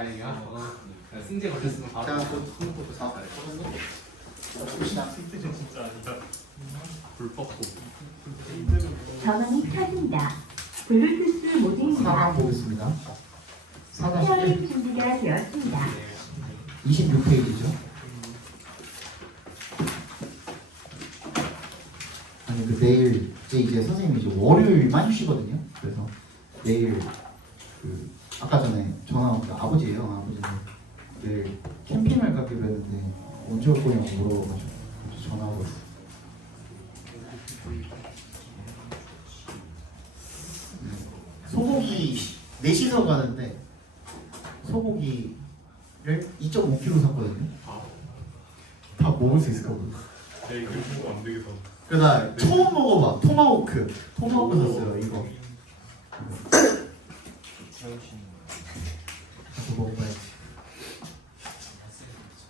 다행이야. 승재 걸렸으면 바로 한국도 사 가야 돼. 승재는 진짜 아니다. 불법고. 전원이 켜진다. 블루투스 모드입니다. 4번 보겠습니다. 4-1 헤어링 준비가 되었습니다. 26페이지죠. 아니 내일 이제 선생님이 이제 월요일만 쉬거든요. 그래서 내일 그 아까 전에 전화 온 아버지예요. 아버지는 내일 캠핑을 가기로 했는데 언제 올 거냐고 물어봐가지고 전화하고 있어요. 소고기 넷이서 가는데 소고기를 2.5kg 샀거든요. 다 먹을 수 있을까 모르겠어. 네, 이거 보고 안 되겠어. 그래서 나 처음 먹어봐. 토마호크 샀어요. 이거 가서 먹어봐야지.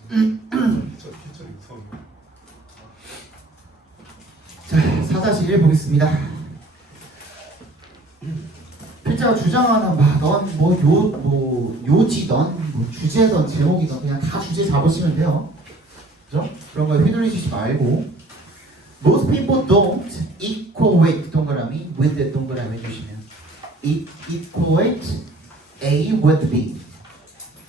진짜 무서운 거. 자, 4-1 보겠습니다. 필자가 주장하는 넌 요지던 뭐 주제던 제목이던 그냥 다 주제 잡으시면 돼요. 그죠? 그런 거에 휘둘리시지 말고 Most people don't equate 동그라미 with the 동그라미 해주시면 equate A with B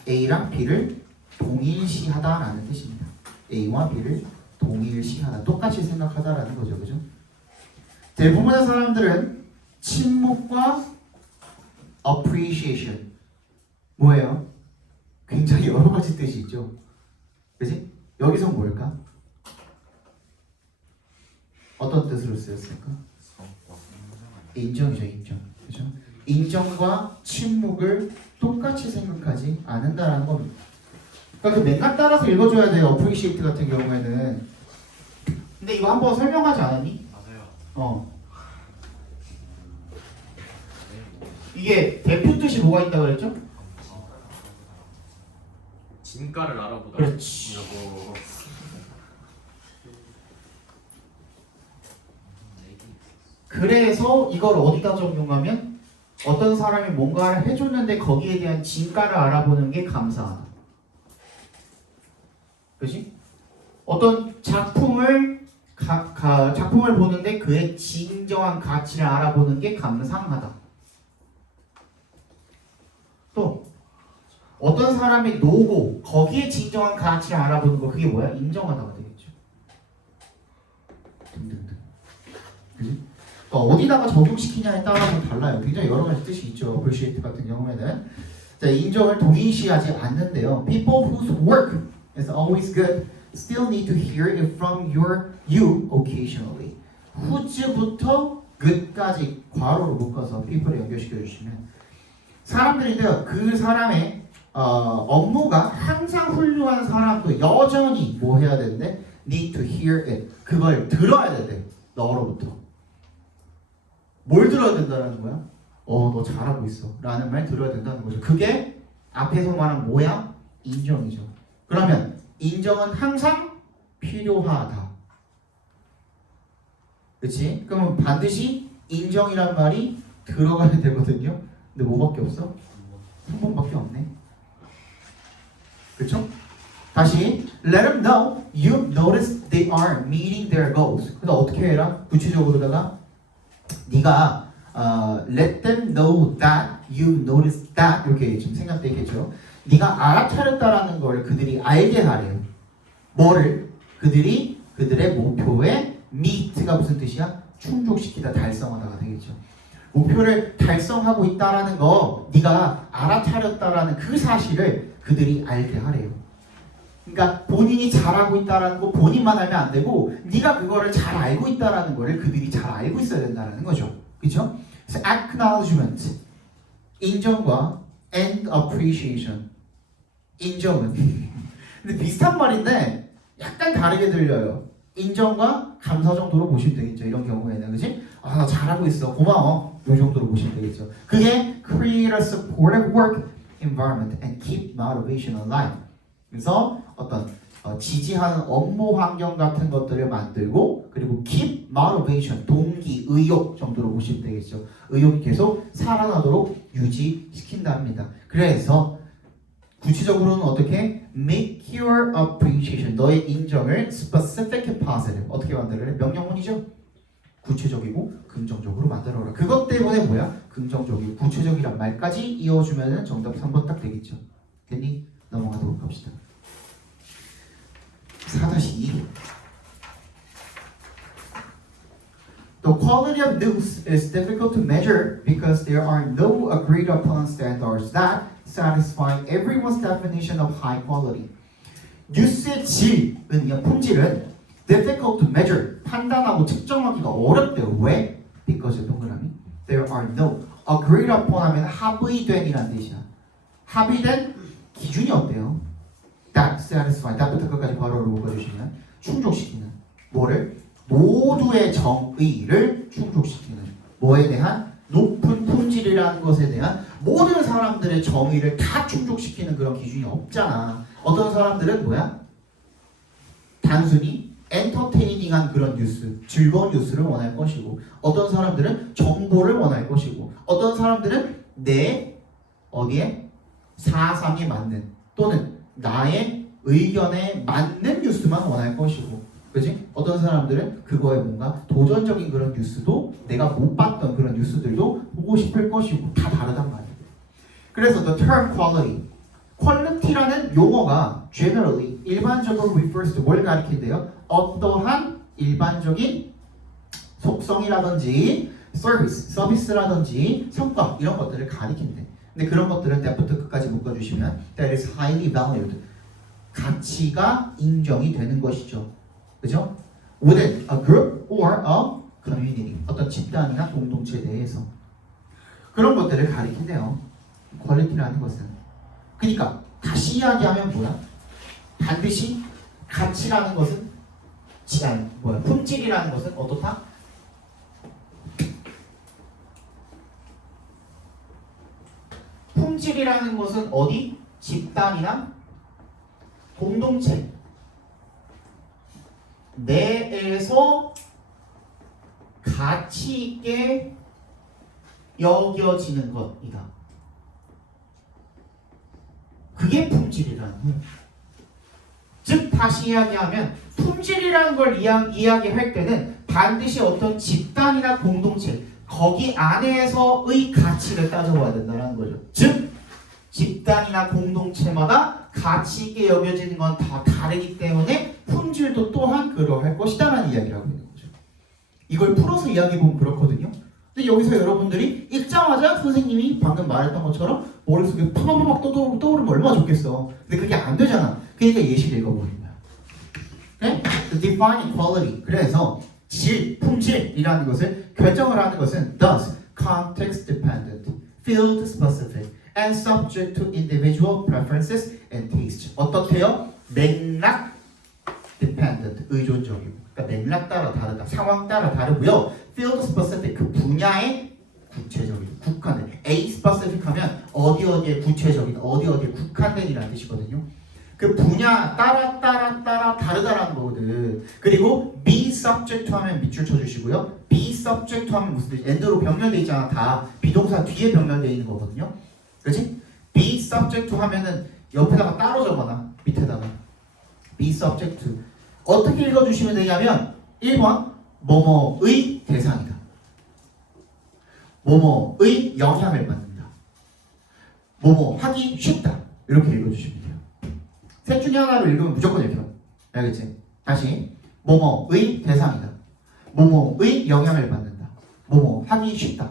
A랑 B를 동일시하다라는 뜻입니다. A와 B를 동일시하다 똑같이 생각하다라는 거죠. 그죠? 대부분의 사람들은 침묵과 appreciation 뭐예요? 굉장히 여러 가지 뜻이 있죠. 그지? 여기서 뭘까? 어떤 뜻으로 쓰였을까? 인정이죠, 인정. 그죠? 인정과 침묵을 똑같이 생각하지 않는다라는 겁니다. 그러니까 그 맥락 따라서 읽어줘야 돼요. appreciate 같은 경우에는. 근데 이거 한번 설명하지 않았니? 맞아요. 이게 대표 뜻이 뭐가 있다고 그랬죠? 진가를 알아보다. 그렇지. 여보. 그래서 이걸 어디다 적용하면 어떤 사람이 뭔가를 해줬는데 거기에 대한 진가를 알아보는 게 감사하다. 그렇지? 어떤 작품을 작품을 보는데 그의 진정한 가치를 알아보는 게 감상하다. 또 어떤 사람의 노고 거기에 진정한 가치를 알아보는 거 그게 뭐야? 인정하다가 되겠죠. 등등등. 그지? 그러니까 어디다가 적용시키냐에 따라서 달라요. 굉장히 여러 가지 뜻이 있죠. appreciate 같은 경우에는 자, 인정을 동일시하지 않는데요. People whose work is always good still need to hear it from you occasionally. whose부터 good까지 괄호로 묶어서 people에 연결시켜 주시면 사람들인데요. 그 사람의 업무가 항상 훌륭한 사람도 여전히 뭐 해야 되는데 need to hear it. 그걸 들어야 된대. 너로부터. 뭘 들어야 된다는 거야? 너 잘하고 있어. 라는 말 들어야 된다는 거죠. 그게 앞에서 말한 뭐야? 인정이죠. 그러면 인정은 항상 필요하다. 그렇지? 그러면 반드시 인정이란 말이 들어가야 되거든요. 근데 뭐밖에 없어? 한 번밖에 없네. 그렇죠? 다시 Let them know you notice they are meeting their goals. 그래서 어떻게 해라? 구체적으로다가 네가 let them know that you notice that 이렇게 지금 생각되겠죠. 네가 알아차렸다라는 걸 그들이 알게 하래요. 뭐를? 그들의 목표에 meet가 무슨 뜻이야? 충족시키다, 달성하다가 되겠죠. 목표를 달성하고 있다라는 거 네가 알아차렸다라는 그 사실을 그들이 알게 하래요. 그러니까 본인이 잘하고 있다라는 거 본인만 알면 안 되고 네가 그거를 잘 알고 있다라는 거를 그들이 잘 알고 있어야 된다는 거죠. 그렇죠? 그래서 acknowledgement 인정과 and appreciation 인정은 근데 비슷한 말인데 약간 다르게 들려요. 인정과 감사 정도로 보시면 되겠죠. 이런 경우에는 그렇지? 나 잘하고 있어. 고마워. 이 정도로 보시면 되겠죠. 그게 create a supportive work environment and keep motivation alive. 그래서 어떤 지지하는 업무 환경 같은 것들을 만들고 그리고 keep motivation, 동기, 의욕 정도로 보시면 되겠죠. 의욕이 계속 살아나도록 유지시킨답니다. 그래서 구체적으로는 어떻게? Make your appreciation. 너의 인정을 specific and positive. 어떻게 만들래? 명령문이죠. 구체적이고 긍정적으로 만들어라. 그것 때문에 뭐야? 긍정적이고 구체적이란 말까지 이어주면 정답 3번 딱 되겠죠. 됐니? 넘어가도록 합시다. 4-2 The quality of news is difficult to measure because there are no agreed upon standards that satisfy everyone's definition of high quality. 뉴스의 질은, 그냥 품질은 difficult to measure, 판단하고 측정하기가 어렵대요. 왜? Because 동그라미 there are no agreed upon 하면 합의된이라는 뜻이야. 합의된 기준이 없대요. That satisfy, that부터 끝까지 바로 묶어주시면 충족시키는 뭐를? 모두의 정의를 충족시키는 뭐에 대한? 높은 품질이라는 것에 대한 모든 사람들의 정의를 다 충족시키는 그런 기준이 없잖아. 어떤 사람들은 뭐야? 단순히 엔터테이닝한 그런 뉴스, 즐거운 뉴스를 원할 것이고, 어떤 사람들은 정보를 원할 것이고, 어떤 사람들은 내 어디에? 사상에 맞는 또는 나의 의견에 맞는 뉴스만 원할 것이고, 그지? 어떤 사람들은 그거에 뭔가 도전적인 그런 뉴스도 내가 못 봤던 그런 뉴스들도 보고 싶을 것이고 다 다르단 말이야. 그래서 the term quality, quality라는 용어가 generally 일반적으로 refers to 뭘 가리킨대요? 어떠한 일반적인 속성이라든지 서비스라든지 성과 이런 것들을 가리킨대. 근데 그런 것들은 때부터 끝까지 묶어주시면 that is highly valued, 가치가 인정이 되는 것이죠. 그죠? Within a group or a community, 어떤 집단이나 공동체 내에서 그런 것들을 가리킨대요. 퀄리티라는 것은. 그러니까 다시 이야기하면 뭐야? 반드시 가치라는 것은 품질이라는 것은 어떻다? 품질이라는 것은 어디? 집단이나 공동체 내에서 가치 있게 여겨지는 것이다. 그게 품질이라는 거예요. 즉 다시 이야기하면 품질이라는 걸 이야기할 때는 반드시 어떤 집단이나 공동체 거기 안에서의 가치를 따져봐야 된다는 거죠. 즉 집단이나 공동체마다 가치 있게 여겨지는 건 다 다르기 때문에 품질도 또한 그러할 것이다라는 이야기를 하고 있는 거죠. 이걸 풀어서 이야기해보면 그렇거든요. 근데 여기서 여러분들이 읽자마자 선생님이 방금 말했던 것처럼 머릿속에 파마파막 떠오르면 얼마나 좋겠어. 근데 그게 안 되잖아. 그러니까 예시를 읽어보는 거야. 네? Define quality. 그래서 질, 품질이라는 것을 결정을 하는 것은 thus context dependent, field specific, and subject to individual preferences and taste. 어떻게요? 맥락 dependent, 의존적이고, 그러니까 맥락 따라 다르다, 상황 따라 다르고요. field specific, 그 분야에 구체적이고 국한된. A specific 하면 어디에 구체적인, 어디에 국한된이라는 뜻이거든요. 그 분야 따라 다르다라는 거거든. 그리고 B subject to 하면 밑줄 쳐주시고요. B subject to 하면 무슨 뜻이? end로 병렬돼 있잖아. 다 비동사 뒤에 병렬돼 있는 거거든요. 그렇지? B subject to 하면은 옆에다가 따로 적어놔. 밑에다가 B subject to. 어떻게 읽어주시면 되냐면 1번 뭐뭐의 대상이다. 뭐뭐의 영향을 받는다. 뭐뭐 하기 쉽다. 이렇게 읽어주시면 돼요. 셋 중에 하나로 읽으면 무조건 읽혀. 알겠지? 다시 뭐뭐의 대상이다. 뭐뭐의 영향을 받는다. 뭐뭐 하기 쉽다.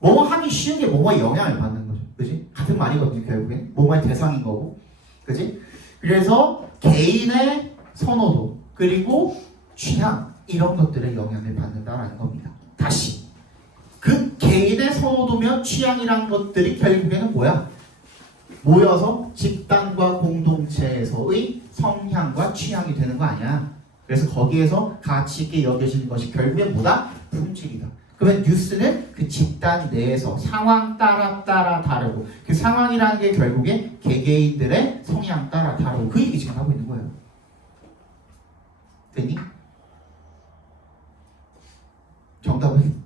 뭐뭐 하기 쉬운 게 뭐뭐의 영향을 받는 거죠. 그지? 같은 말이거든요. 결국엔 뭐뭐의 대상인 거고. 그지? 그래서 개인의 선호도 그리고 취향 이런 것들의 영향을 받는다라는 겁니다. 다시 그 개인의 선호도며 취향이란 것들이 결국에는 뭐야? 모여서 집단과 공동체에서의 성향과 취향이 되는 거 아니야. 그래서 거기에서 가치 있게 여겨지는 것이 결국엔 뭐다? 품질이다. 그러면 뉴스는 그 집단 내에서 상황 따라 다르고 그 상황이라는 게 결국에 개개인들의 성향 따라 다르고 그 얘기 지금 하고 있는 거예요. 됐니? 정답은?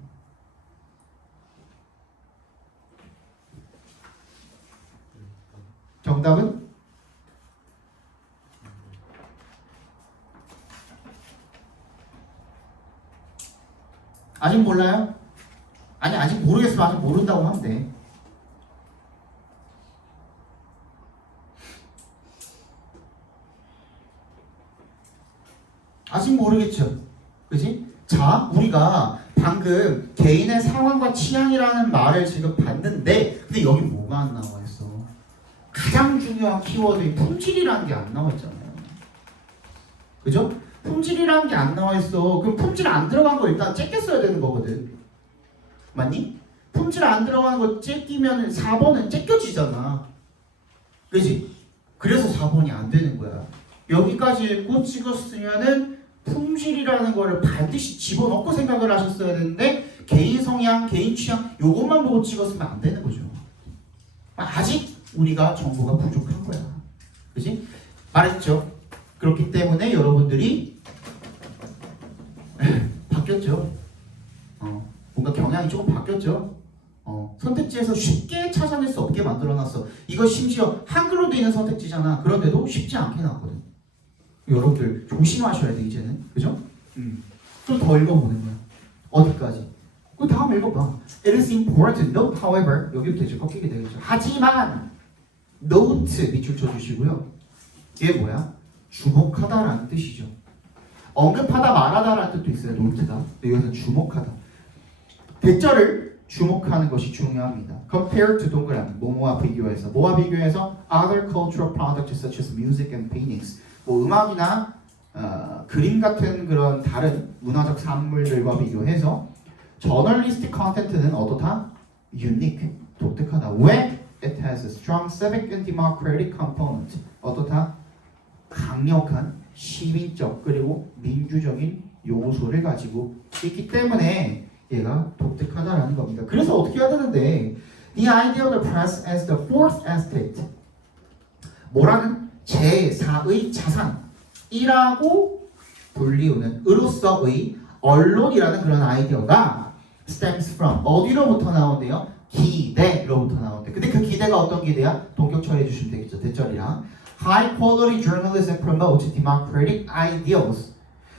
정답은 정답은? 아직 몰라요? 아니 아직 모르겠으면 아직 모른다고 하면 돼. 아직 모르겠죠. 그지? 자, 우리가 방금 개인의 상황과 취향이라는 말을 지금 봤는데 근데 여기 뭐가 안 나와 있어? 가장 중요한 키워드인 품질이라는 게 안 나와 있잖아요. 그죠? 품질이라는 게 안 나와 있어. 그럼 품질 안 들어간 거 일단 째꼈어야 되는 거거든. 맞니? 품질 안 들어간 거 째끼면 4번은 째껴지잖아. 그지? 그래서 4번이 안 되는 거야. 여기까지 읽고 찍었으면은 품질이라는 거를 반드시 집어넣고 생각을 하셨어야 되는데 개인 성향, 개인 취향 요것만 보고 찍었으면 안 되는 거죠. 아직 우리가 정보가 부족한 거야. 그지? 말했죠? 그렇기 때문에 여러분들이 바뀌었죠. 뭔가 경향이 조금 바뀌었죠. 선택지에서 쉽게 찾아낼 수 없게 만들어놨어. 이거 심지어 한글로 되어 있는 선택지잖아. 그런데도 쉽지 않게 나왔거든. 여러분들 조심하셔야 돼 이제는. 그죠? 좀 더 읽어보는 거야. 어디까지? 그 다음 읽어봐. It is important to note, however, 여기부터 이제 꺾이게 되겠죠. 하지만 note 밑줄 쳐주시고요. 이게 뭐야? 주목하다라는 뜻이죠. 언급하다 말하다라는 뜻도 있어요. note가. 여기서 주목하다. 대절을 주목하는 것이 중요합니다. Compare to 동그라미. 뭐뭐와 비교해서. 뭐와 비교해서? Other cultural products such as music and paintings. 뭐 음악이나 그림 같은 그런 다른 문화적 산물들과 비교해서 저널리스틱 컨텐츠는 어떻다? Unique. 독특하다. 왜? It has a strong civic and democratic component. 어떻다? 강력한 시민적 그리고 민주적인 요소를 가지고 있기 때문에 얘가 독특하다라는 겁니다. 그래서 어떻게 해야 되는데 The idea of the press as the fourth estate 뭐라는 제4의 자산이라고 불리우는 으로서의 언론이라는 그런 아이디어가 stems from 어디로부터 나온대요? 기대로부터 나온대. 근데 그 기대가 어떤 기대야? 동격 처리해 주시면 되겠죠. 대절이랑 High quality journalism promotes democratic ideals.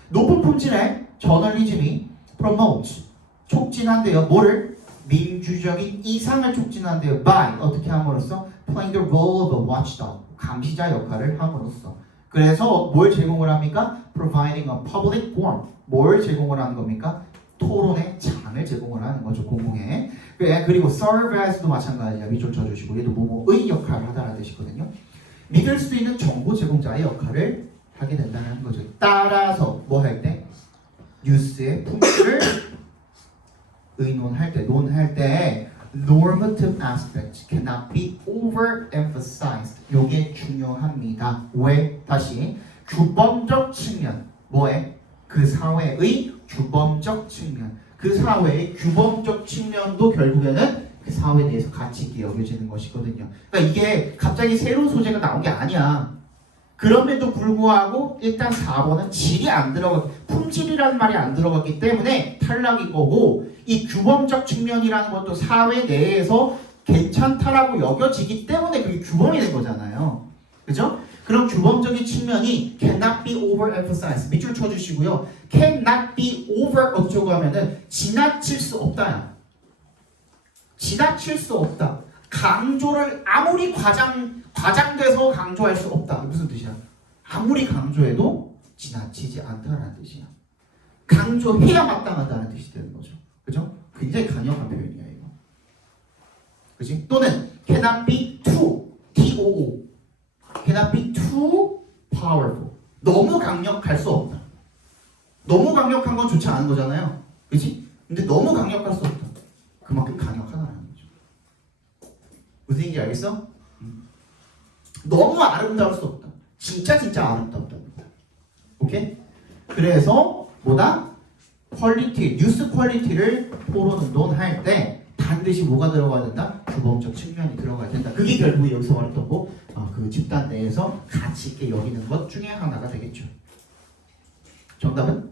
높은 품질의 저널리즘이 promote 촉진한대요. 뭐를? 민주적인 이상을 촉진한대요. By 어떻게 함으로써? Playing the role of a watchdog. 감시자 역할을 함으로써. 그래서 뭘 제공을 합니까? Providing a public forum. 뭘 제공을 하는 겁니까? 토론의 장을 제공을 하는 거죠. 공공에. 그리고 serve as도 마찬가지야. 밑줄 쳐주시고 얘도 뭐뭐의 역할을 하다라는 뜻이거든요. 믿을 수 있는 정보 제공자의 역할을 하게 된다는 거죠. 따라서 뭐 할 때? 뉴스의 품질을 의논할 때, 논할 때 normative aspects cannot be overemphasized. 요게 중요합니다. 왜? 다시 규범적 측면. 뭐에? 그 사회의 규범적 측면. 그 사회의 규범적 측면도 결국에는 그 사회에 대해서 가치 있게 여겨지는 것이거든요. 그러니까 이게 갑자기 새로운 소재가 나온 게 아니야. 그럼에도 불구하고 일단 4번은 질이 안 들어가, 품질이라는 말이 안 들어갔기 때문에 탈락인 거고 이 규범적 측면이라는 것도 사회 내에서 괜찮다라고 여겨지기 때문에 그게 규범이 된 거잖아요. 그죠? 그런 규범적인 측면이 cannot be overemphasized. 밑줄 쳐주시고요. cannot be over 어쩌고 하면은 지나칠 수 없다야. 지나칠 수 없다. 강조를 아무리 과장돼서 강조할 수 없다. 무슨 뜻이야? 아무리 강조해도 지나치지 않다라는 뜻이야. 강조해야 마땅하다는 뜻이 되는 거죠. 그죠? 굉장히 강력한 표현이야 이거. 그지? 또는 cannot be too, too, cannot be too powerful. 너무 강력할 수 없다. 너무 강력한 건 좋지 않은 거잖아요. 그지? 근데 너무 강력할 수 없다. 그만큼 강력하다는 거죠. 무슨 얘기인지 알겠어? 너무 아름다울 수 없다. 진짜 아름답다. 오케이? 그래서 뭐다? 퀄리티, 뉴스 퀄리티를 토론 논할 때 반드시 뭐가 들어가야 된다? 규범적 측면이 들어가야 된다. 그게 결국 여기서 말했던 거, 그 집단 내에서 가치 있게 여기는 것 중에 하나가 되겠죠. 정답은?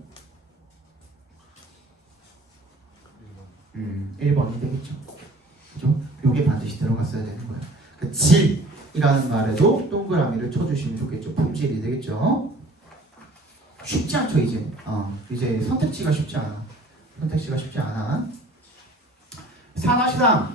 1번이 되겠죠. 그죠? 요게 반드시 들어갔어야 되는 거야. 그 질이 이라는 말에도 동그라미를 쳐주시면 좋겠죠. 품질이 되겠죠. 쉽지 않죠 이제. 이제 선택지가 쉽지 않아. 선택지가 쉽지 않아. 4-3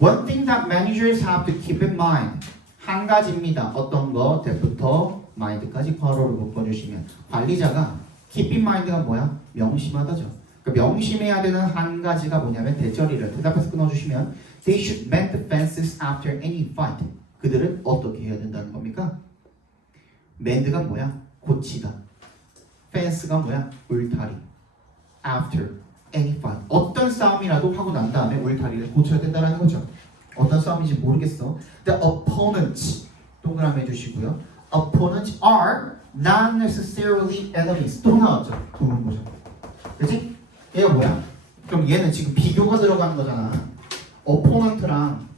One thing that managers have to keep in mind. 한 가지입니다. 어떤 거? that부터 mind까지 괄호를 묶어주시면 관리자가 keep in mind가 뭐야? 명심하다죠. 그러니까 명심해야 되는 한 가지가 뭐냐면 대절이를 대답해서 끊어주시면 They should mend the fences after any fight. 그들은 어떻게 해야 된다는 겁니까? mend가 뭐야? 고치다. fence가 뭐야? 울타리. after any fight. 어떤 싸움이라도 하고 난 다음에 울타리를 고쳐야 된다는 거죠. 어떤 싸움인지 모르겠어. The opponents 동그라미 해주시고요. Opponents are not necessarily enemies. 또 나왔죠. 좋은 거죠. 그치? 얘가 뭐야? 그럼 얘는 지금 비교가 들어가는 거잖아. opponent랑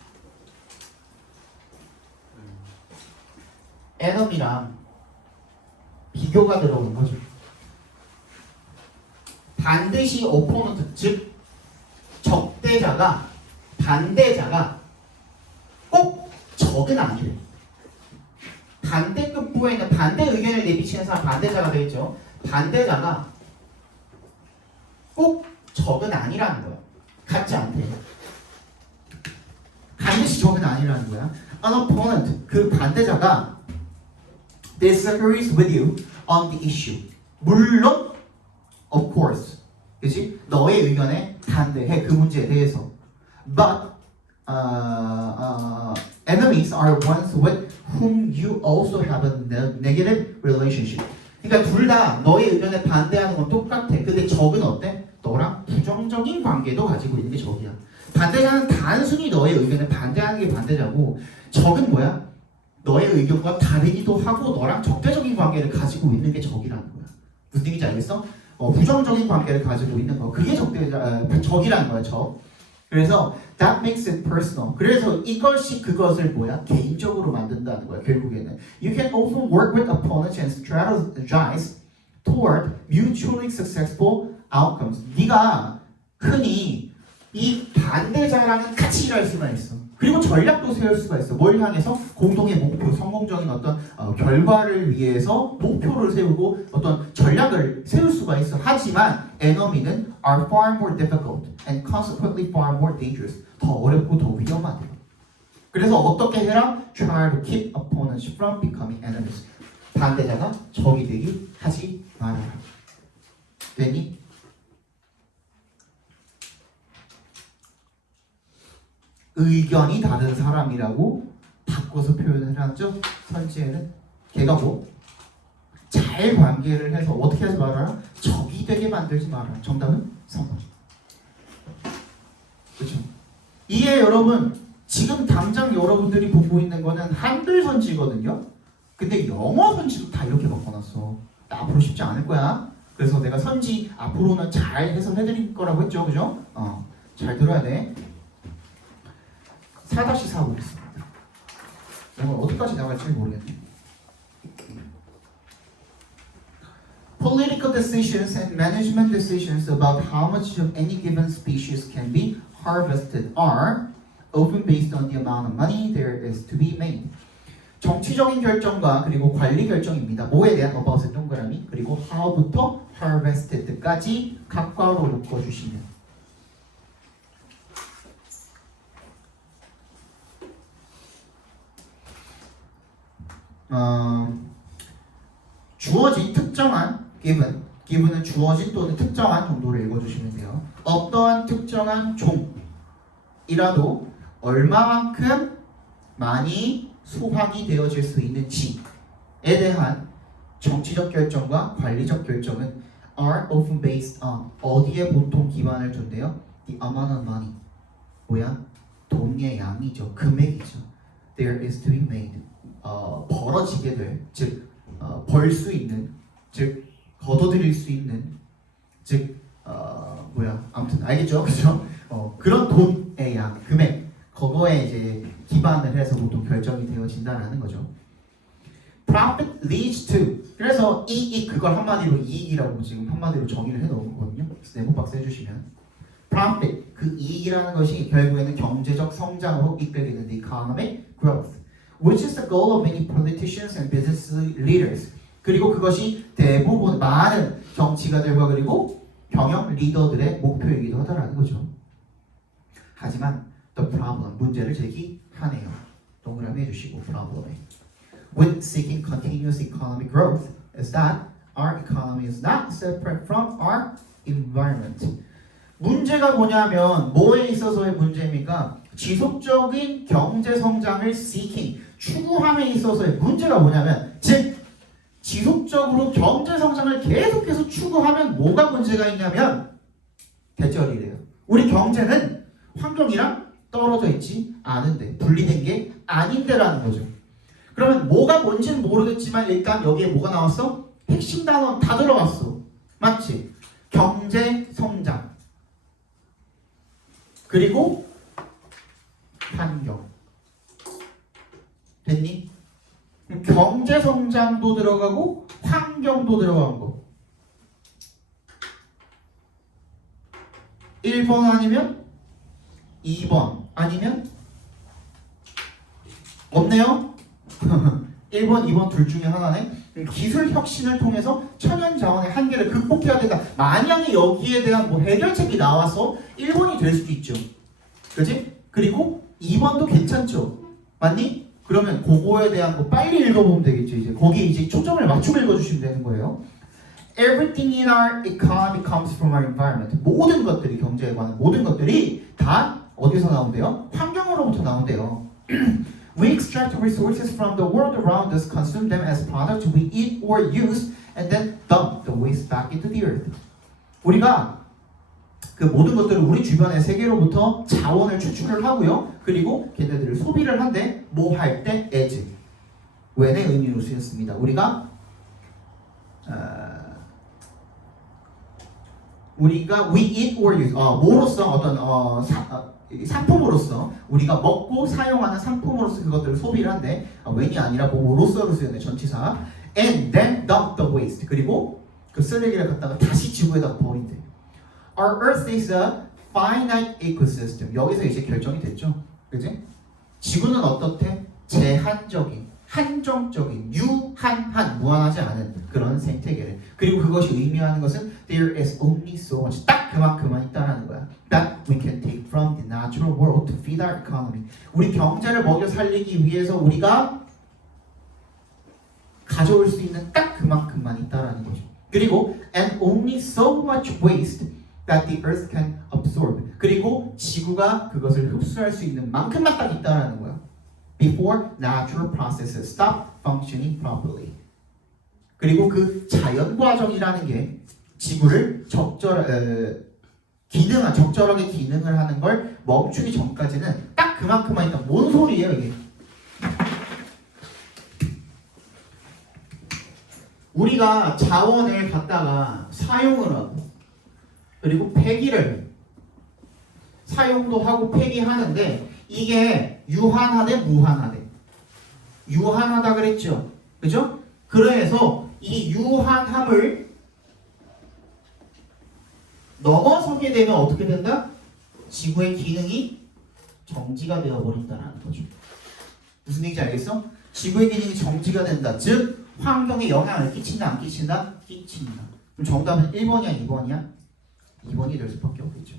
enemy랑 비교가 들어오는 거죠. 반드시 opponent 즉 적대자가 반대자가 꼭 적은 아니래. 반대급부에 있는 반대 의견을 내비치는 사람 반대자가 되겠죠. 반대자가 꼭 적은 아니라는 거야. 같지 않대. 반드시 적은 아니라는 거야. An opponent 그 반대자가 disagrees with you on the issue. 물론 of course. 그치? 너의 의견에 반대해 그 문제에 대해서. But enemies are ones with whom you also have a negative relationship. 그러니까 둘 다 너의 의견에 반대하는 건 똑같아. 근데 적은 어때? 너랑 부정적인 관계도 가지고 있는 게 적이야. 반대자는 단순히 너의 의견에 반대하는 게 반대자고 적은 뭐야? 너의 의견과 다르기도 하고 너랑 적대적인 관계를 가지고 있는 게 적이라는 거야. 무슨 얘기인지 알겠어? 부정적인 관계를 가지고 있는 거 그게 적이라는 거야. 적. 그래서 that makes it personal. 그래서 이것이 그것을 뭐야? 개인적으로 만든다는 거야. 결국에는 you can often work with opponents and strategize toward mutually successful outcomes. 네가 흔히 이 반대자랑은 같이 일할 수가 있어. 그리고 전략도 세울 수가 있어. 뭘 향해서? 공동의 목표, 성공적인 어떤 결과를 위해서 목표를 세우고 어떤 전략을 세울 수가 있어. 하지만 enemy는 are far more difficult and consequently far more dangerous. 더 어렵고 더 위험하대요. 그래서 어떻게 해라? Try to keep opponents from becoming enemies. 반대자가 적이 되기 하지 말아라. 되니? 의견이 다른 사람이라고 바꿔서 표현을 하죠. 선지에는 걔가 뭐? 잘 관계를 해서 어떻게 하지 말아라? 적이 되게 만들지 말아라. 정답은 3번. 그렇죠? 이에 여러분 지금 당장 여러분들이 보고 있는 거는 한글 선지거든요. 근데 영어 선지도 다 이렇게 바꿔놨어. 앞으로 쉽지 않을 거야. 그래서 내가 선지 앞으로는 잘 해설해드릴 거라고 했죠. 그죠? 잘 들어야 돼. 4-4 보겠습니다. 이건 어디까지 나갈지 모르겠네. Political decisions and management decisions about how much of any given species can be harvested are often based on the amount of money there is to be made. 정치적인 결정과 그리고 관리 결정입니다. 뭐에 대한 about의 동그라미 그리고 how부터 harvested까지 각과로 묶어주시면 주어진 특정한 given은 주어진 또는 특정한 정도를 읽어주시면 돼요. 어떠한 특정한 종이라도 얼마만큼 많이 수확이 되어질 수 있는지에 대한 정치적 결정과 관리적 결정은 are often based on 어디에 보통 기반을 둔대요? The amount of money 뭐야? 돈의 양이죠. 금액이죠. There is to be made 벌어지게 될, 즉 벌 수 있는, 즉 거둬들일 수 있는, 즉 아무튼 알겠죠, 그죠? 그런 돈의 양, 금액, 그거에 이제 기반을 해서 보통 결정이 되어진다라는 거죠. Profit leads to. 그래서 이익 그걸 한마디로 이익이라고 지금 한마디로 정의를 해놓은 거거든요. 네모 박스 해주시면 profit 그 이익이라는 것이 결국에는 경제적 성장으로 이끌게 되는 economic growth. which is the goal of many politicians and business leaders. 그리고 그것이 대부분 많은 정치가들과 그리고 경영 리더들의 목표이기도 하다라는 거죠. 하지만 the problem, 문제를 제기하네요. 동그라미 해주시고 problem에. With seeking continuous economic growth is that our economy is not separate from our environment. 문제가 뭐냐면 뭐에 있어서의 문제입니까? 지속적인 경제 성장을 seeking, 추구함에 있어서의 문제가 뭐냐면 즉 지속적으로 경제 성장을 계속해서 추구하면 뭐가 문제가 있냐면 대절이래요. 우리 경제는 환경이랑 떨어져 있지 않은데 분리된 게 아닌데라는 거죠. 그러면 뭐가 뭔지는 모르겠지만 일단 여기에 뭐가 나왔어? 핵심 단어 다 들어갔어. 맞지? 경제 성장 그리고 환경 됐니? 경제 성장도 들어가고 환경도 들어간 거 1번 아니면 2번 아니면 없네요? 1번, 2번 둘 중에 하나네. 기술 혁신을 통해서 천연 자원의 한계를 극복해야 된다. 만약에 여기에 대한 뭐 해결책이 나와서 1번이 될 수도 있죠. 그지? 그리고 2번도 괜찮죠. 맞니? 그러면 그거에 대한 거 빨리 읽어보면 되겠죠. 이제 거기에 이제 초점을 맞추고 읽어주시면 되는 거예요. Everything in our economy comes from our environment. 모든 것들이 경제에 관한 모든 것들이 다 어디서 나온대요? 환경으로부터 나온대요. We extract resources from the world around us, consume them as products we eat or use, and then dump the waste back into the earth. 우리가 그 모든 것들을 우리 주변의 세계로부터 자원을 추출을 하고요. 그리고 걔네들을 소비를 한데 뭐 할 때 as when의 의미로 쓰였습니다. 우리가 we eat or use 뭐로써 어떤 상품으로서 우리가 먹고 사용하는 상품으로서 그것들을 소비를 한데 when이 아니라 뭐로써로 쓰였네 전치사 and then dump the waste 그리고 그 쓰레기를 갖다가 다시 지구에다 버린대. Our Earth is a finite ecosystem. 여기서 이제 결정이 됐죠. 그지? 지구는 어떻대? 제한적인, 한정적인, 유한한, 무한하지 않은 그런 생태계를. 그리고 그것이 의미하는 것은 there is only so much. 딱 그만큼만 있다라는 거야. That we can take from the natural world to feed our economy. 우리 경제를 먹여 살리기 위해서 우리가 가져올 수 있는 딱 그만큼만 있다라는 거죠. 그리고 and only so much waste that the earth can absorb. 그리고 지구가 그것을 흡수할 수 있는 만큼만 딱 있다라는 거야. Before natural processes stop functioning properly. 그리고 그 자연 과정이라는 게 지구를 적절하게 기능을 하는 걸 멈추기 전까지는 딱 그만큼만 있다. 뭔 소리예요 이게? 우리가 자원을 갖다가 사용을 하고 그리고 폐기를 사용도 하고 폐기하는데 이게 유한하대 무한하대? 유한하다 그랬죠? 그죠? 그래서 이 유한함을 넘어서게 되면 어떻게 된다? 지구의 기능이 정지가 되어버린다는 거죠. 무슨 얘기인지 알겠어? 지구의 기능이 정지가 된다. 즉 환경에 영향을 끼친다 안 끼친다? 끼친다. 그럼 정답은 1번이야 2번이야? 2번이 될 수밖에 없겠죠.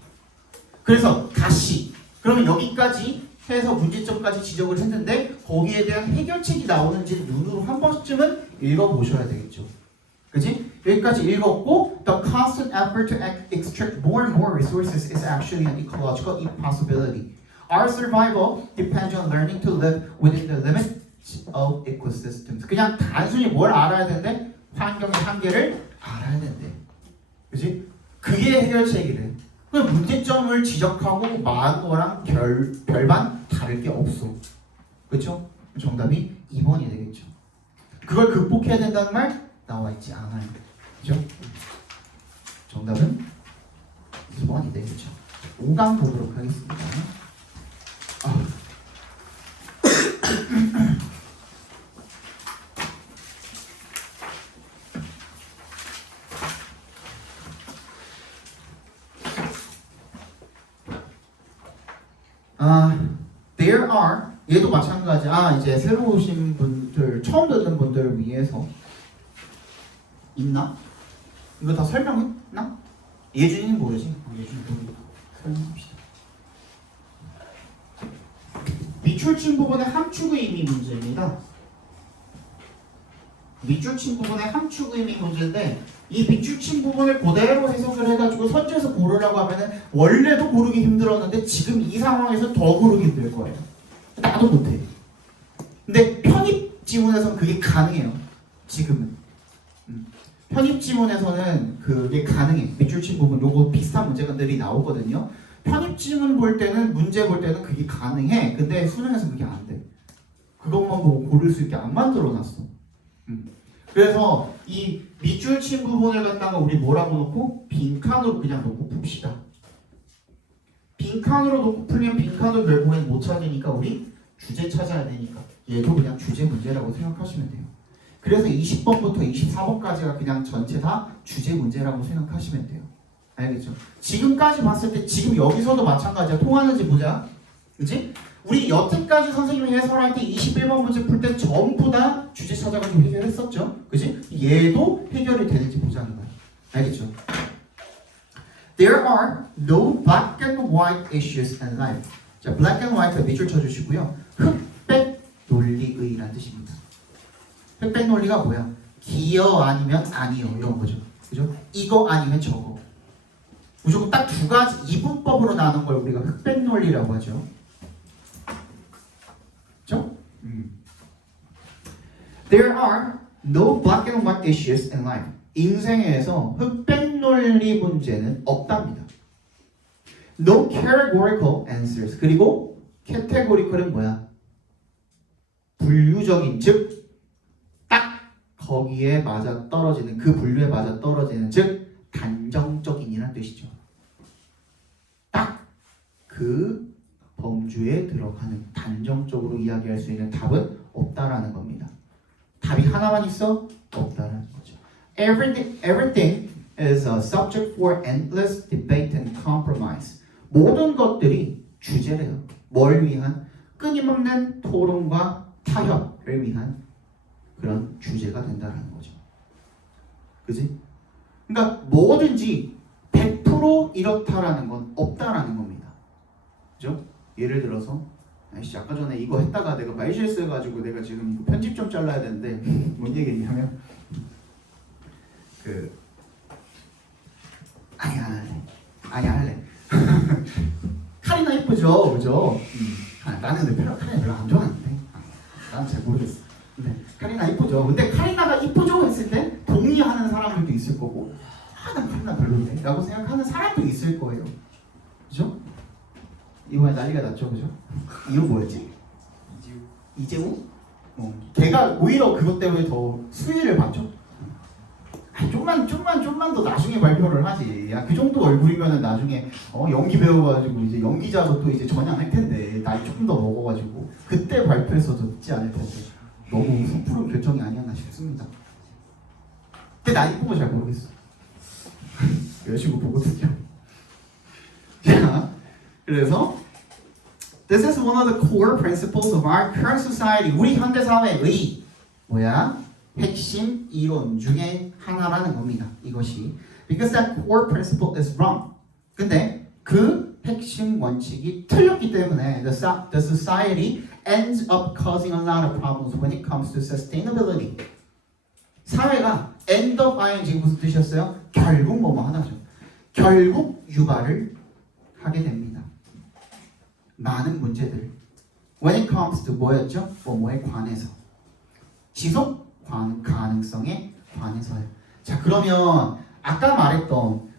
그래서 다시 그러면 여기까지 해서 문제점까지 지적을 했는데 거기에 대한 해결책이 나오는지 눈으로 한 번쯤은 읽어보셔야 되겠죠. 그지? 여기까지 읽었고 The constant effort to extract more and more resources is actually an ecological impossibility. Our survival depends on learning to live within the limits of ecosystems. 그냥 단순히 뭘 알아야 되는데 환경의 한계를 알아야 된대. 그지? 그게 해결책이래. 그 문제점을 지적하고 말한 거랑 별반 다를 게 없어. 그렇죠? 정답이 2번이 되겠죠. 그걸 극복해야 된다는 말 나와 있지 않아요. 그렇죠? 정답은 2번이 되겠죠. 5강 보도록 하겠습니다. There are 얘도 마찬가지. 이제 새로 오신 분들, 처음 듣는 분들을 위해서 있나? 이거 다 설명했나? 예준이는 모르지? 예준이 모르고 설명합시다. 밑줄친 부분의 함축 의미 문제입니다. 밑줄친 부분의 함축 의미 문제인데 이 밑줄친 부분을 그대로 해석을 해가지고 선지에서 고르라고 하면은 원래도 고르기 힘들었는데 지금 이 상황에서 더 고르기 힘들 거예요. 나도 못해. 근데 편입 지문에서는 그게 가능해요. 지금은. 편입 지문에서는 그게 가능해. 밑줄친 부분 요거 비슷한 문제들이 나오거든요. 편입 지문 볼 때는 문제 볼 때는 그게 가능해. 근데 수능에서는 그게 안 돼. 그것만 보고 고를 수 있게 안 만들어놨어. 그래서 이 밑줄친 부분을 갖다가 우리 뭐라고 놓고 빈칸으로 그냥 놓고 풉시다. 빈칸으로 놓고 풀면 빈칸을 결국엔 못 찾으니까 우리 주제 찾아야 되니까 얘도 그냥 주제 문제라고 생각하시면 돼요. 그래서 20번부터 24번까지가 그냥 전체 다 주제 문제라고 생각하시면 돼요. 알겠죠? 지금까지 봤을 때 지금 여기서도 마찬가지야. 통하는지 보자. 그치? 우리 여태까지 선생님이 해설할 때 21번 문제 풀 때 전부 다 주제 찾아가지고 해결했었죠? 그치? 얘도 해결이 되는지 보자는 거야. 알겠죠? There are no black and white issues in life. 자, black and white 밑줄 쳐주시고요. 흑백 논리의라는 뜻입니다. 흑백 논리가 뭐야? 기여 아니면 아니요 이런 거죠. 그죠? 이거 아니면 저거. 무조건 딱 두 가지 이분법으로 나눈 걸 우리가 흑백 논리라고 하죠. 그렇죠? There are no black and white issues in life. 인생에서 흑백 논리 문제는 없답니다. No categorical answers. 그리고 categorical은 뭐야? 분류적인, 즉 딱 거기에 맞아 떨어지는, 그 분류에 맞아 떨어지는, 즉 단정적인이라는 뜻이죠. 딱 그 범주에 들어가는, 단정적으로 이야기할 수 있는 답은 없다라는 겁니다. 답이 하나만 있어? 없다라는 거죠. Everything is a subject for endless debate and compromise. 모든 것들이 주제래요. 뭘 위한? 끊임없는 토론과 타협을 위한 그런 주제가 된다는 거죠. 그지? 그러니까 뭐든지 100% 이렇다라는 건 없다라는 겁니다. 그죠? 예를 들어서 아이씨 아까 전에 이거 했다가 내가 말 실수해가지고 내가 지금 이거 편집 좀 잘라야 되는데 뭔 얘기냐면 아니 안 할래. 카리나 이쁘죠, 그죠? 나는 근데 카리나 별로 안 좋아하는데 나는 잘 모르겠어. 근데 카리나 이쁘죠. 근데 카리나가 이쁘죠 했을 때 동의하는 사람들도 있을 거고 난 카리나 별로인데 라고 생각하는 사람도 있을 거예요. 그죠? 이번에 난리가 났죠, 그죠? 이름 뭐였지? 이재우? 걔가 오히려 그것 때문에 더 수위를 받죠. 좀만 더 나중에 발표를 하지. 야, 그 정도 얼굴이면은 나중에 연기 배워가지고 이제 연기자로 또 이제 전향할 텐데 나이 조금 더 먹어가지고 그때 발표했어도 늦지 않을 텐데 너무 섣부른 결정이 아니었나 싶습니다. 근데 나 이쁜 거 잘 모르겠어. 여자친구 보거든요. 자, 그래서 This is one of the core principles of our current society. 우리 현대 사회의 뭐야? 핵심 이론 중에 하나라는 겁니다. 이것이 because that core principle is wrong. 근데 그 핵심 원칙이 틀렸기 때문에 the society ends up causing a lot of problems when it comes to sustainability. 사회가 end up ing 무슨 뜻이었어요? 결국 뭐뭐 하나죠. 결국 유발을 하게 됩니다. 많은 문제들. When it comes to 뭐였죠? 뭐뭐에 관해서. 지속 가능성에 관해서요. 자, 그러면 아까 말했던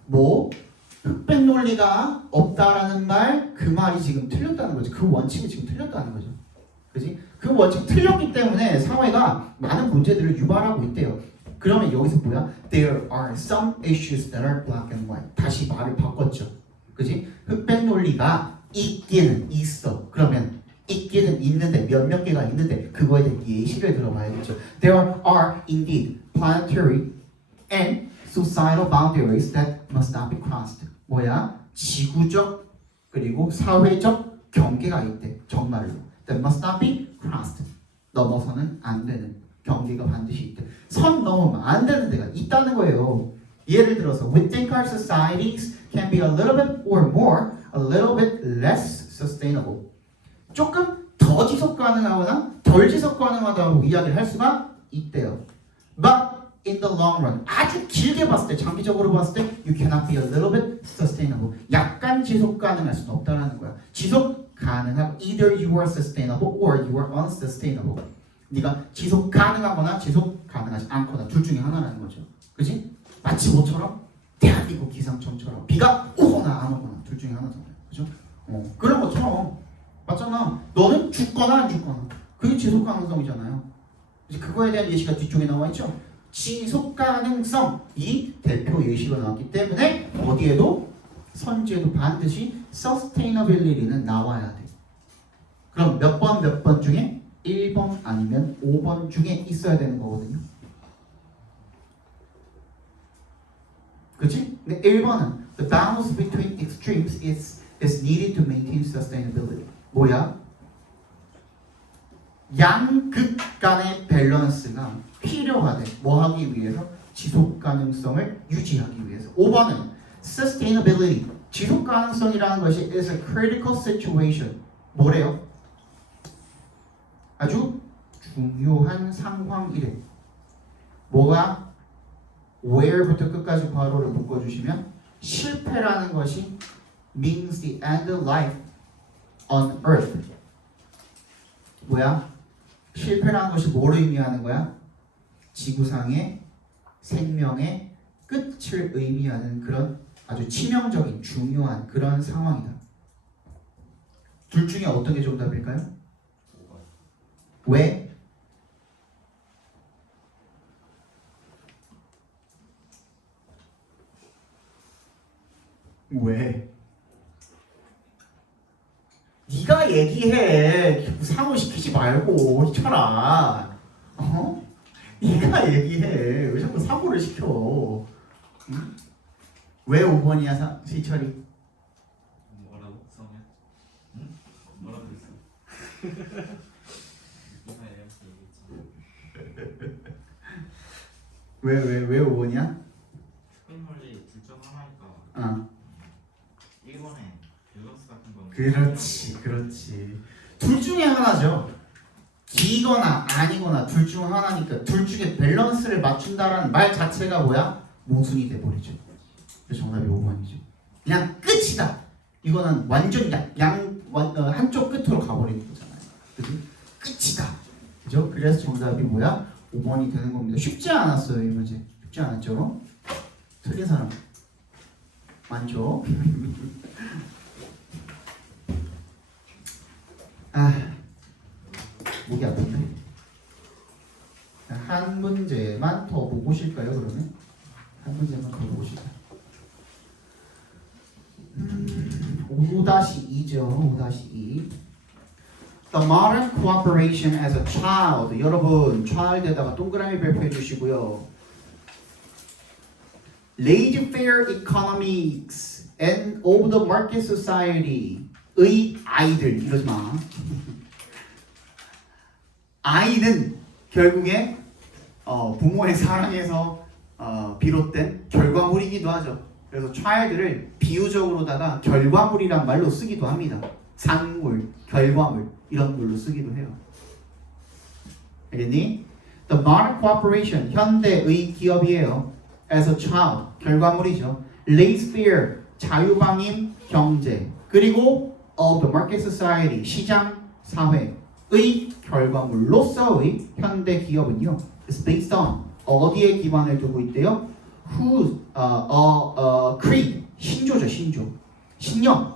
흑백 논리가 없다라는 말, 그 말이 지금 틀렸다는 거죠. 그 원칙이 지금 틀렸다는 거죠. 그지? 그 원칙 틀렸기 때문에 사회가 많은 문제들을 유발하고 있대요. 그러면 여기서 뭐야? There are some issues that are black and white. 다시 말을 바꿨죠. 그지? 흑백 논리가 있기는 있어. 그러면 있기는 있는데 몇몇 개가 있는데 그거에 대한 예시를 들어봐야겠죠. There are indeed planetary and societal boundaries that must not be crossed. 뭐야? 지구적 그리고 사회적 경계가 있대. 정말로. that must not be crossed. 넘어서는 안 되는 경계가 반드시 있대. 선 넘으면 안 되는 데가 있다는 거예요. 예를 들어서 we think our societies can be a little bit or more, a little bit less sustainable. 조금 더 지속 가능하거나 덜 지속 가능하다고 이야기를 할 수가 있대요. But in the long run, 아주 길게 봤을 때, 장기적으로 봤을 때 you cannot be a little bit sustainable. 약간 지속 가능할 수는 없다는 거야. 지속 가능하고 either you are sustainable or you are unsustainable. 네가 지속 가능하거나 지속 가능하지 않거나 둘 중에 하나라는 거죠. 그지? 마치 뭐처럼? 대한민국 기상청처럼 비가 오거나 안 오거나 둘 중에 하나잖아요. 그죠? 그런 것처럼 맞잖아. 너는 죽거나 안 죽거나 그게 지속 가능성이잖아요. 이제 그거에 대한 예시가 뒤쪽에 나와 있죠. 지속 가능성이 대표 예시가 나왔기 때문에 어디에도 선지에도 반드시 sustainability는 나와야 돼. 그럼 몇 번 중에 1번 아니면 5번 중에 있어야 되는 거거든요. 그치? 근데 1번은 the balance between extremes is needed to maintain sustainability. 뭐야? 양극 간의 밸런스가 필요하대. 뭐 하기 위해서? 지속 가능성을 유지하기 위해서. 5번은 sustainability. 지속 가능성이라는 것이 is a critical situation. 뭐래요? 아주 중요한 상황이래. 뭐가? where부터 끝까지 괄호를 묶어주시면 실패라는 것이 means the end of life on earth. 뭐야? 실패라는 것이 뭐를 의미하는 거야? 지구상의 생명의 끝을 의미하는 그런 아주 치명적인 중요한 그런 상황이다. 둘 중에 어떤 게 정답일까요? 왜? 왜? 네가 얘기해. 상호시키지 말고 희철아. 네가 얘기해. 왜 자꾸 사고를 시켜? 응? 왜 5번이야 희철이? 뭐라고? 성현? 응? 뭐라고 했어? 왜 5번이야? 스페인말이 둘 중 하나니까 어. 1번에 밸런스 같은 건 그렇지. 둘 중에 하나죠. 기거나 아니거나 둘 중 하나니까 둘 중에 밸런스를 맞춘다라는 말 자체가 뭐야? 모순이 돼버리죠. 그래서 정답이 5번이죠. 그냥 끝이다. 이거는 완전 한쪽 끝으로 가버리는 거잖아요. 그지? 끝이다. 그죠? 그래서 정답이 뭐야? 5번이 되는 겁니다. 쉽지 않았어요, 이 문제. 쉽지 않았죠? 틀린 사람 많죠? 목이 아픈데? 한 문제만 더 보고 쉴까요, 그러면? 한 문제만 더 보고 쉴까요? 5-2죠, 5-2. The modern cooperation as a child. 여러분, child에다가 동그라미 발표해 주시고요. laissez-faire economics and of the market society의 아이들, 이러지 마. 아이는 결국에 부모의 사랑에서 비롯된 결과물이기도 하죠. 그래서 child를 비유적으로다가 결과물이란 말로 쓰기도 합니다. 산물, 결과물 이런 걸로 쓰기도 해요. 알겠니? The modern corporation, 현대의 기업이에요. As a child, 결과물이죠. laissez-faire, 자유방임 경제, 그리고 of the market society, 시장 사회의 결과물로서의 현대 기업은요, is based on 어디에 기반을 두고 있대요? Whose creed, 신조죠, 신념.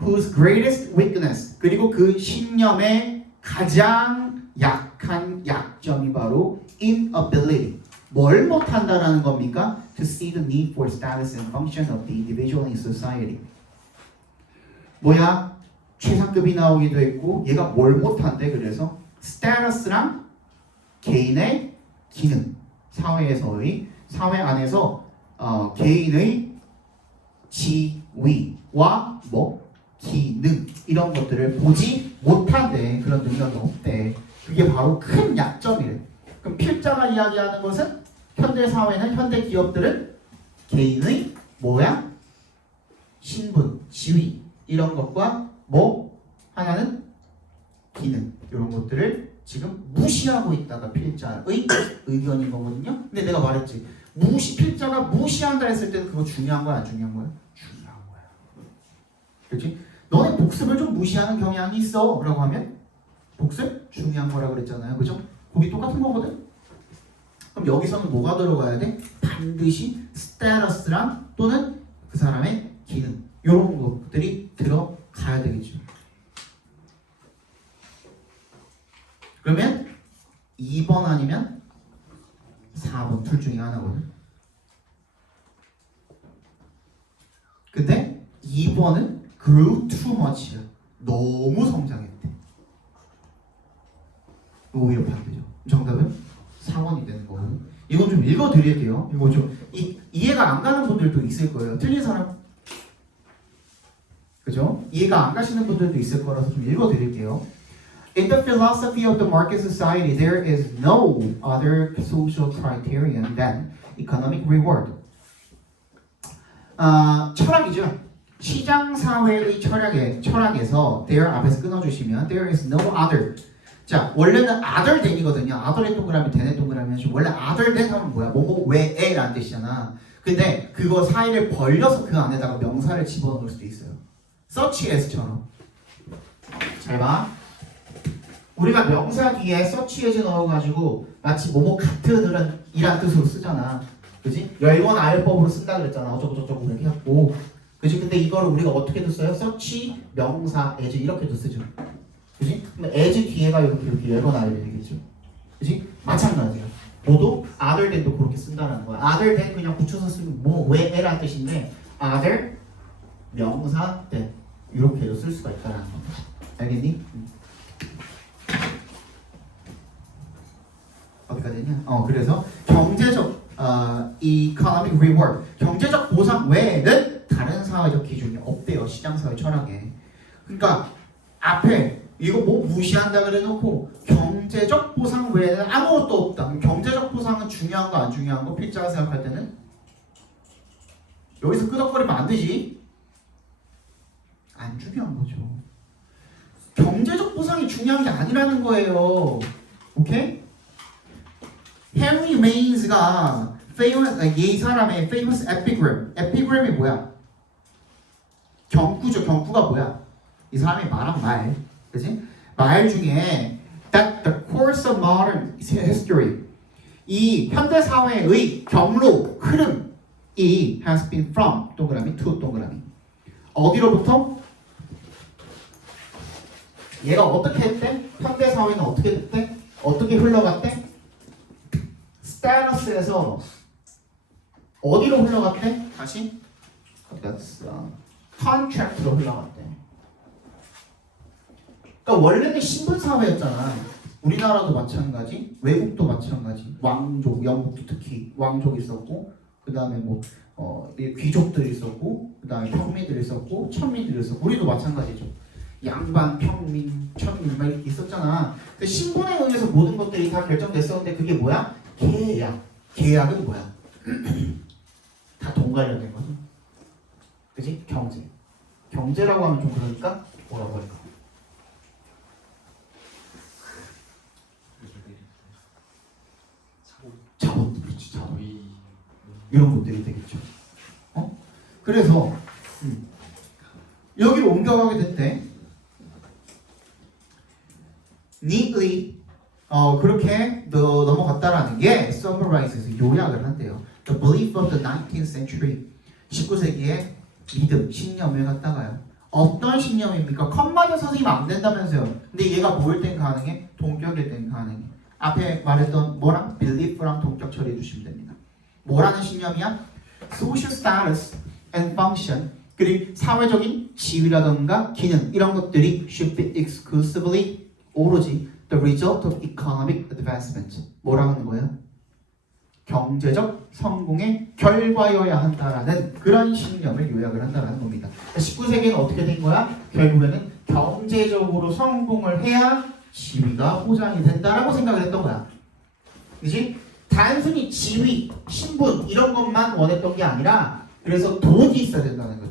Whose greatest weakness, 그리고 그 신념의 가장 약한 약점이 바로 inability. 뭘 못한다라는 겁니까? To see the need for status and function of the individual in society. 뭐야? 최상급이 나오기도 했고 얘가 뭘 못한대. 그래서 status랑 개인의 기능, 사회 안에서 개인의 지위와 기능 이런 것들을 보지 못한대. 그런 능력이 없대. 그게 바로 큰 약점이래. 그럼 필자가 이야기하는 것은 현대 사회는 현대 기업들은 개인의 뭐야? 신분, 지위 이런 것과 뭐 하나는 기능 이런 것들을 지금 무시하고 있다가 필자의 의견인 거거든요. 근데 내가 말했지. 필자가 무시한다 했을 때는 그거 중요한 거야, 안 중요한 거야? 중요한 거야. 그렇지? 너네 복습을 좀 무시하는 경향이 있어 라고 하면 복습 중요한 거라 그랬잖아요. 그죠? 거기 똑같은 거거든. 그럼 여기서는 뭐가 들어가야 돼? 반드시 스테러스랑 또는 그 사람의 기능 이런 것들이 들어가야 되겠죠. 그러면 2번 아니면 4번 둘 중에 하나거든. 근데 2번은 grew too much야. 너무 성장했대. 오히려 반대죠. 정답은 4번이 되는 거고. 이건 좀 읽어드릴게요. 이거 좀 이해가 안 가는 분들도 있을 거예요. 틀린 사람, 그죠? 이해가 안 가시는 분들도 있을 거라서 좀 읽어드릴게요. In the philosophy of the market society, there is no other social criterion than economic reward. 철학이죠. 시장 사회의 철학에서 there 앞에서 끊어주시면 there is no other. 자, 원래는 other than이거든요. other의 동그라미, than의 동그라미. 원래 other than 하면 뭐야? 뭐뭐 외에라는 뜻이잖아. 근데 그거 사이를 벌려서 그 안에다가 명사를 집어넣을 수도 있어요. such as처럼. 잘 봐. 우리가 명사 뒤에 such as 넣어가지고 마치 뭐뭐 같은 이란 뜻으로 쓰잖아. 그지? 열번 아열법으로 쓴다 그랬잖아. 어쩌고저쩌고 이렇게 했고. 그지? 근데 이거를 우리가 어떻게도 써요? such, 명사, as 이렇게도 쓰죠. 그지? 그럼 as 뒤에가 이렇게 열번 아열이 되겠죠. 그지? 마찬가지야. 모두 other than도 그렇게 쓴다는 거야. other than 그냥 붙여서 쓰면 뭐 외에란 뜻인데 other, 명사, than 이렇게도 쓸 수가 있다는 거야. 알겠니? 어디까지 했냐? 그래서 경제적 economic reward, 경제적 보상 외에는 다른 사회적 기준이 없대요. 시장사회 철학에. 그러니까 앞에 이거 뭐 무시한다 그래놓고 경제적 보상 외에는 아무것도 없다. 그럼 경제적 보상은 중요한 거 안 중요한 거? 필자가 생각할 때는 여기서 끄덕거리면 안 되지. 안 중요한 거죠. 경제적 보상이 중요한 게 아니라는 거예요. 오케이? Henry Mains가 이 사람의 famous epigram. epigram이 뭐야? 경구죠. 경구가 뭐야? 이 사람이 말한 말, 그지? 말 중에 that the course of modern history, 이 현대 사회의 경로, 흐름이 has been from 동그라미 to 동그라미. 어디로부터? 얘가 어떻게 했대? 현대 사회는 어떻게 됐대? 어떻게 흘러갔대? 스테러스에서 어디로 흘러갔대? 다시 컨트랙트로 흘러갔대. 그러니까 원래는 신분 사회였잖아. 우리나라도 마찬가지, 외국도 마찬가지. 왕족, 영국도 특히 왕족이 있었고, 그 다음에 뭐 귀족들이 있었고, 그 다음에 평민들이 있었고, 천민들이 있었고, 우리도 마찬가지죠. 양반, 평민, 천민 막 이렇게 있었잖아. 그 신분에 의해서 모든 것들이 다 결정됐었는데 그게 뭐야? 계약. 계약은 뭐야? 다 돈 관련된 거지. 그지? 경제. 경제라고 하면 좀 그러니까 뭐라고 할까? 자본. 그렇지, 자본. 이런 것들이 되겠죠. 그래서 여기로 옮겨가게 됐대. neatly 그렇게 넘어갔다라는 게 summarizes 요약을 한대요. The belief of the 19th century, 19세기의 믿음, 신념을 갖다가요. 어떤 신념입니까? 컴마저 선생님 안 된다면서요. 근데 얘가 뭐일 땐 가능해? 동격일 땐 가능해. 앞에 말했던 뭐랑? belief랑 동격 처리해 주시면 됩니다. 뭐라는 신념이야? social status and function, 그리고 사회적인 지위라던가 기능 이런 것들이 should be exclusively 오로지 the result of economic advancement. 뭐라고 하는 거예요? 경제적 성공의 결과여야 한다라는 그런 신념을 요약을 한다라는 겁니다. 19세기는 어떻게 된 거야? 결국에는 경제적으로 성공을 해야 지위가 보장이 된다라고 생각을 했던 거야. 그지? 단순히 지위, 신분 이런 것만 원했던 게 아니라 그래서 돈이 있어야 된다는 거야.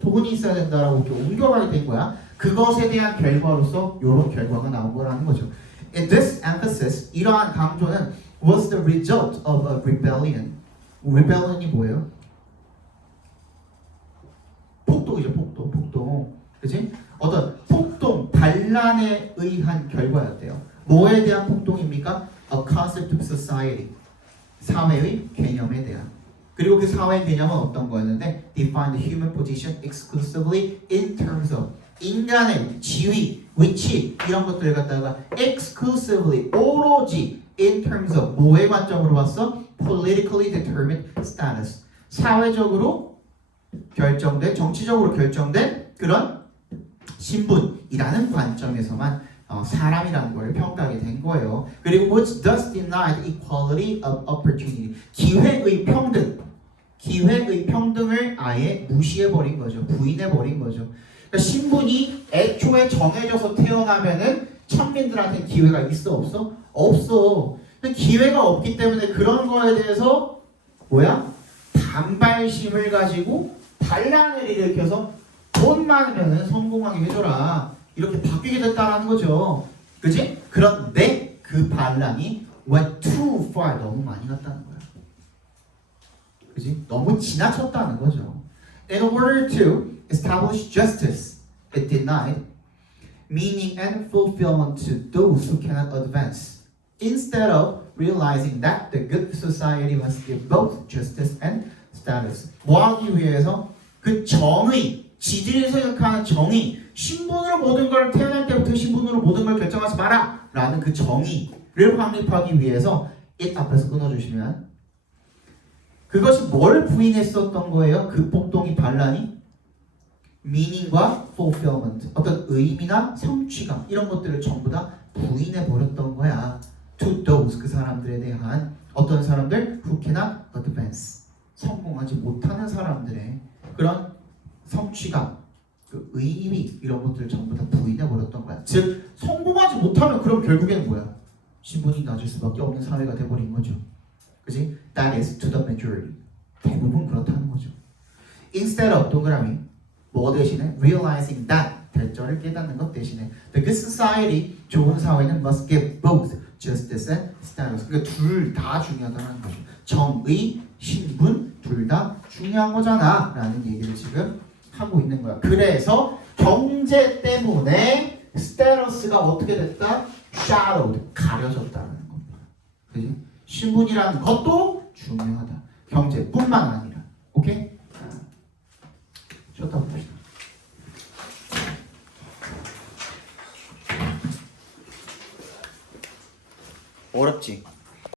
돈이 있어야 된다라고 이렇게 옮겨가게 된 거야. 그것에 대한 결과로서 이런 결과가 나온 거라는 거죠. And this emphasis, 이러한 강조는 was the result of a rebellion. rebellion이 뭐예요? 폭동이죠, 폭동. 그지? 어떤 폭동, 반란에 의한 결과였대요. 뭐에 대한 폭동입니까? A concept of society. 사회의 개념에 대한. 그리고 그 사회 개념은 어떤 거였는데 define the human position exclusively in terms of 인간의 지위, 위치 이런 것들을 갖다가 exclusively 오로지 in terms of 뭐의 관점으로 봤어? politically determined status. 사회적으로 결정된, 정치적으로 결정된 그런 신분이라는 관점에서만 사람이라는 걸 평가하게 된 거예요. 그리고 which does deny the equality of opportunity. 기회의 평등을 아예 무시해버린 거죠. 부인해버린 거죠. 그러니까 신분이 애초에 정해져서 태어나면은 천민들한테 기회가 있어 없어? 없어. 기회가 없기 때문에 그런 거에 대해서 반발심을 가지고 반란을 일으켜서 돈 많으면은 성공하게 해줘라. 이렇게 바뀌게 됐다라는 거죠. 그지? 그런데 그 반란이 went too far. 너무 많이 갔다는 거야. 그지? 너무 지나쳤다는 거죠. In order to establish justice, it denied meaning and fulfillment to those who cannot advance. Instead of realizing that the good society must give both justice and status. 뭐 하기 위해서? 그 정의, 지지를 생각하는 정의, 신분으로 모든 걸 태어날 때부터 신분으로 모든 걸 결정하지 마라 라는 그 정의를 확립하기 위해서 it 앞에서 끊어주시면 그것이 뭘 부인했었던 거예요? 그 폭동이 반란이 meaning과 fulfillment 어떤 의미나 성취감 이런 것들을 전부 다 부인해 버렸던 거야. To those 그 사람들에 대한 어떤 사람들 who cannot advance 성공하지 못하는 사람들의 그런 성취감, 그 의미 이런 것들을 전부 다 부인해 버렸던 거야. 즉 성공하지 못하면 그럼 결국에는 뭐야? 신분이 낮을 수밖에 없는 사회가 돼 버린 거죠. 그지? That is to the majority. 대부분 그렇다는 거죠. Instead of 동그라미 뭐 대신에 realizing that 결절을 깨닫는 것 대신에 the good society 좋은 사회는 must give both justice and status. 그러니까 둘 다 중요하다는 거죠. 정의, 신분 둘 다 중요한 거잖아 라는 얘기를 지금 하고 있는 거야. 그래서 경제 때문에 스테러스가 어떻게 됐다? shadowed, 가려졌다는 겁니다. 그지? 신분이라는 것도 중요하다. 경제뿐만 아니라. 오케이? 쉬었다 봅시다. 어렵지?